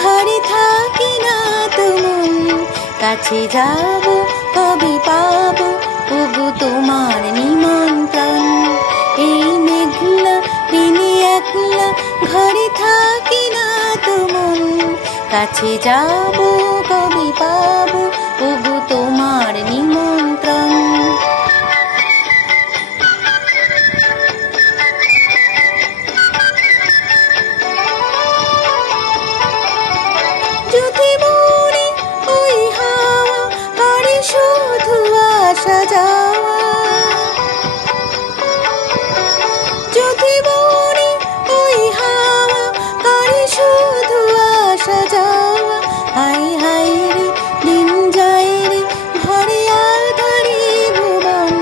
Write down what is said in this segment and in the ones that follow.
ঘরে থাকি না তুমন, কাছে যাব কবে পাবো ওগো তোমার নিমন্ত্রণ। এই মেঘলা দিনে একলা ঘরে থাকি না তুমন, কাছে যাব কবে পাবো ওগো তোমার নিমন্ত্রণ। যদি মনে ওই হাওয়া করে শুধু আসা যাওয়া, যদি মনে ওই হাওয়া করে শুধু আসা যাওয়া, হাই হাই রে দিন যায় রে ভরে আধারে ভুবন,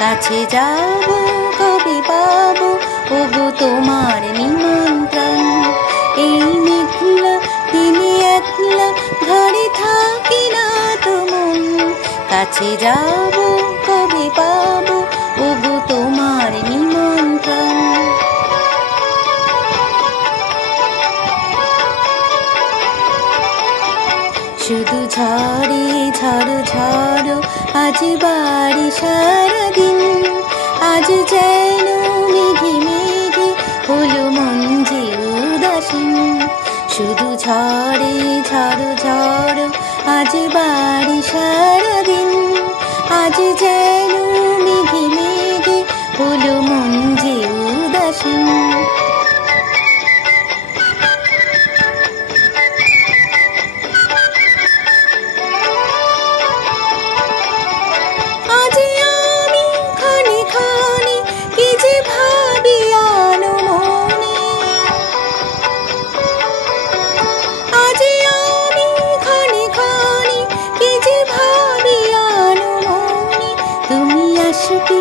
কাছে যাব কবে পাবো ওগো তোমার নিমন্ত্রণ। এই মেঘলা দিনে একলা ঘরে থাকি না তুমন, কাছে যাব কবে পাবো ওগো তোমার নিমন্ত্রণ। শুধু ঝড়ে ঝড় ঝড় আজ বাড়ি সারাদিন, আজ যেন মেঘে মেঘে হলো মন যে উদাসীন। শুধু ঝড়ে ঝড় ঝড় আজ বাড়ি সারাদিন, আজ যেন মেঘে মেঘে হলো মন যে উদাসীন। আজ আমি খানি খানি কি যে ভাবি আনো মনে, আজ আমি খানি খানি কি যে ভাবি আনো মনে। তুমি আসবে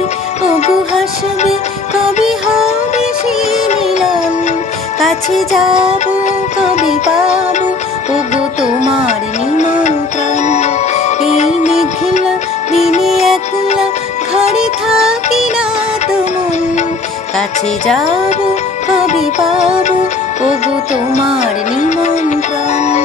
ওগো হাসবে কবে হবে সে মিলন, কাছে যাব কবে পাবো ওগো তোমার নিমন্ত্রণ। এই মেঘলা দিনে একলা ঘরে থাকি না তুমন, কাছে যাব কবে পাবো ওগো তোমার নিমন্ত্রণ।